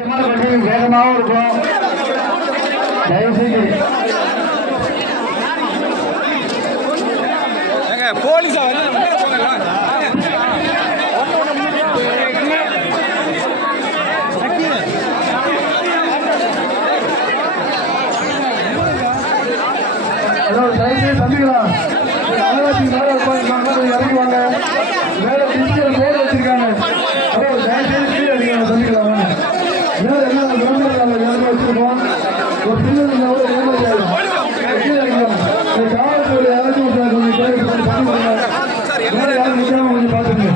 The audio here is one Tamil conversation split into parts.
வேகமாகவும் இருக்கும். தயவுசெய்து போலீஸா தம்பிகளா நகராட்சி இறங்குவாங்க. வேற டிஜிட்டல் போர்டு வச்சிருக்காங்க. தம்பிகளா வேற என்ன இறங்க வச்சிருக்கோம். ஒரு சின்ன காவல்துறை யாராச்சும் வேற யாரும் நிற்காம கொஞ்சம் பார்த்துங்க.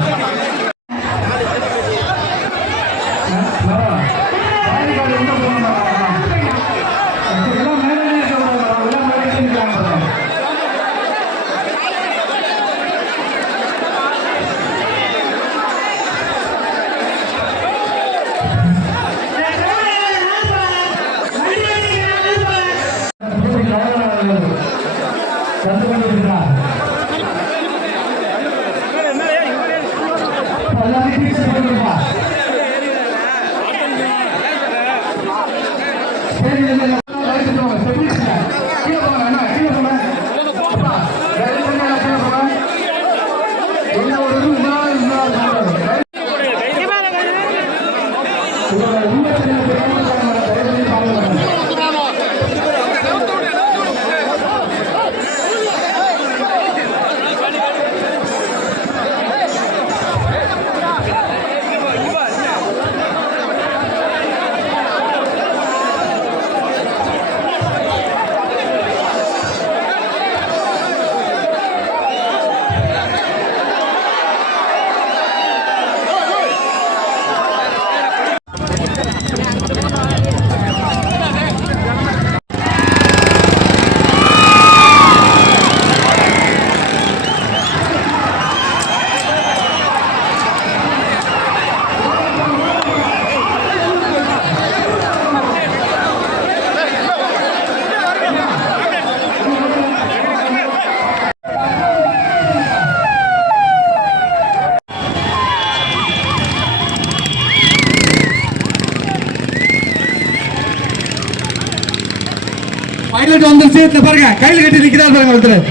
பைலட் வந்துருச்சு. பாருங்க கையில் கட்டி நிற்கிறாரு பாருங்க ஒருத்தர்.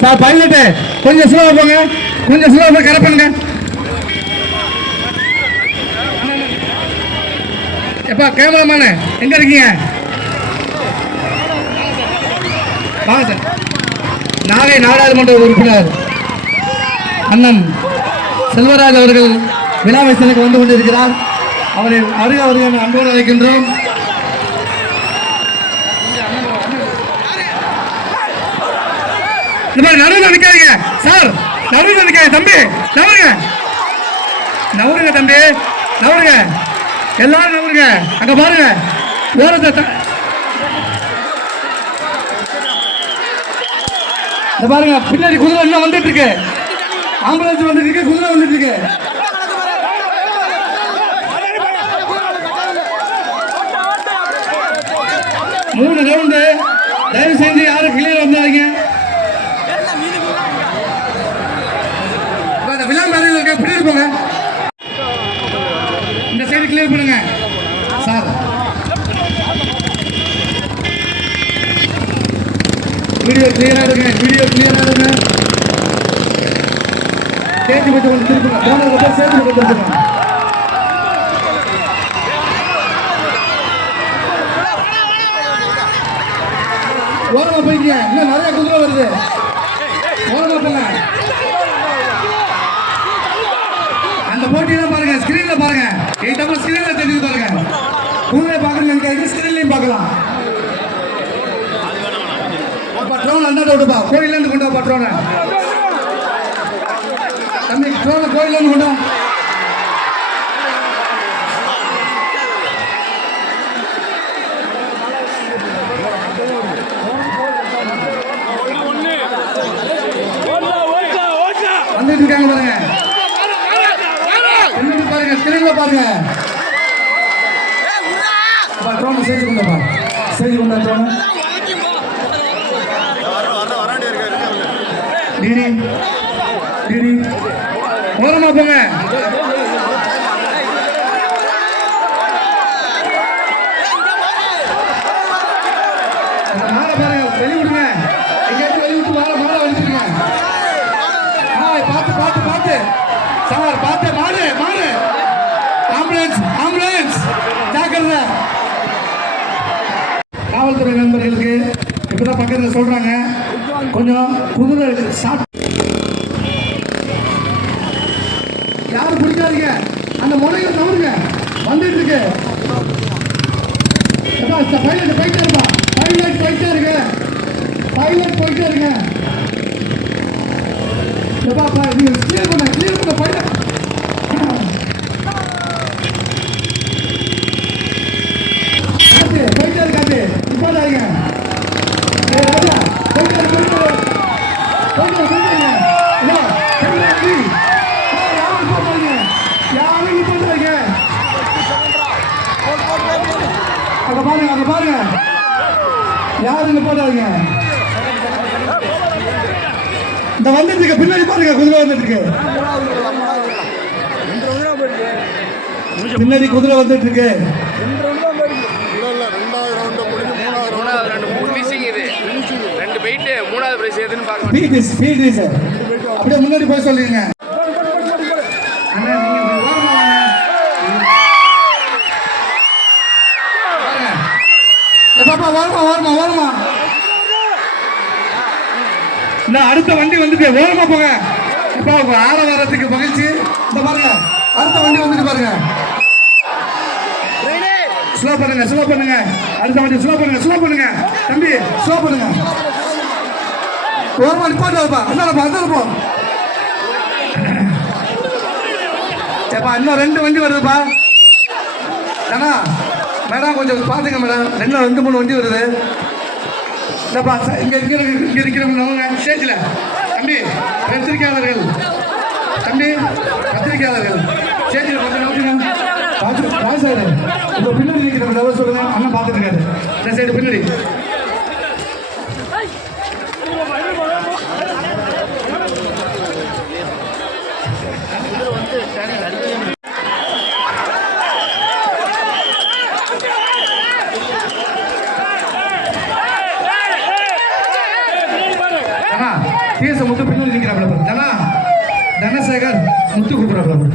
சார் பைலட்டு கொஞ்சம் ஸ்லோவா போங்க, கொஞ்சம் ஸ்லோவா போய் கரெக்ட் பண்ணுங்க. எப்பா கேமராமேனு எங்க இருக்கீங்க? வாங்க சார். நாகை நாடாளுமன்ற உறுப்பினர் அண்ணன் செல்வராஜ் அவர்கள் விழாவை சிலைக்கு வந்து கொண்டிருக்கிறார். அவரை அருக அவர்கள் அன்போடு அழைக்கின்றோம். நடுவில் நிற்காதீங்க சார், நடுவில் நிற்காதீங்க தம்பி, நவருங்க நவருங்க தம்பி, நவருங்க எல்லாரும் நவருங்க. அங்க பாருங்க ஓரத்தை பாருங்க, பின்னாடி குதிரை இன்னும் வந்துட்டு இருக்கு, ஆம்புலன்ஸ் வந்துட்டு இருக்கு, குதிரை வந்துட்டு இருக்கு. மூணு ரவுண்டு, தயவு செஞ்சு யாரும் கிளியர் வந்தாதீங்க. பின்னாடி போங்க, இந்த சைடு கிளியர் பண்ணுங்க சார். வீடியோ கிளியரா இருங்க, வீடியோ கிளியரா இருங்க. சேர்த்து வச்சு கொஞ்சம் திருப்புங்க, போனதுக்கு சேர்த்து வச்சு திருப்புங்க. ஓரமா போய்க்கீங்க, இன்னும் நிறைய குதிரை வருது. ஓரமா போங்க. அந்த போட்டியெல்லாம் பாருங்க, ஸ்கிரீன்ல பாருங்க, எயிட்டாம ஸ்கிரீன்ல தெரியுது பாருங்க. உங்களே பாக்குறீங்க, ஸ்கிரீன்லயும் பார்க்கலாம். ட்ரோன் அந்தாண்ட விட்டுப்பா, கோயில இருந்து கொண்டு வா ட்ரோனை. தம்பி ட்ரோனை கோயில இருந்து கொண்டு வா. வந்துட்டு இருக்காங்க பாருங்க, பாருங்க ஸ்கிரீன்ல பாருங்க. ட்ரோனை சேர்த்து கொண்டா, சேர்த்து கொண்டா ட்ரோனை. டிடி டிடி ஓரமா போங்க. பார்த்து சார் பார்த்து மாடு மாடு ஆம்புலன்ஸ் ஆம்புலன்ஸ் ஜாக்கிரதை. காவல்துறை நண்பர்களுக்கு இப்பதான் பக்கத்தில் சொல்றாங்க கொஞ்சம் குதிரை சாப்பிட்டு யாரும் பிடிக்காதீங்க, அந்த முனையில தவறுங்க வந்துட்டு இருக்கு. பைலட் போயிட்டே இருப்பா, பைலட் போயிட்டே இருங்க, பைலட் போயிட்டே இருங்க. நீங்க கிளியர் பண்ண பைலட் போயிட்டே இருக்காது நிப்பாட்டாருங்க. ராஜா போயிட்டே யாரும் நிப்பாட்டாருங்க. அங்க பாருங்க யாரும் நிப்பாட்டாருங்க. இந்த வந்துட்டு இருக்க பின்னாடி பாருங்க, குதிரை வந்துட்டு இருக்கு, பின்னாடி குதிரை வந்துட்டு இருக்கு. அப்படியே முன்னாடி போய் சொல்லுங்க. வருமா அடுத்த வண்டி வந்துட்டு ஓரமா போங்க. இப்ப ஆற வரத்துக்கு மகிழ்ச்சி. இந்த பாருங்க அடுத்த வண்டி வந்துட்டு பாருங்க. ஸ்லோ பண்ணுங்க அடுத்த வண்டி ஸ்லோ பண்ணுங்க தம்பி ஸ்லோ பண்ணுங்க. ஓரமா நிப்பாட்டப்பா அந்தாரப்போ ஏப்பா இன்னும் 2 வண்டி வருதுப்பா. ஏன்னா மேடம் கொஞ்சம் பாத்துங்க மேடம், 2-3 வண்டி வருது. இல்லப்பா இங்க இருக்கிறவங்க ஸ்டேஜ்ல தம்பி பத்திரிகையாளர்கள் ஸ்டேஜில் இப்போ பின்னாடி நிற்கிற சொல்லுங்க. அண்ணன் பார்த்துட்டு இருக்காரு இந்த சைடு பின்னாடி. டிஎஸ் முத்து பின்னாடி நிற்கிறாப்ல, தனசேகர் முத்து கூப்பிடுறாப்ல.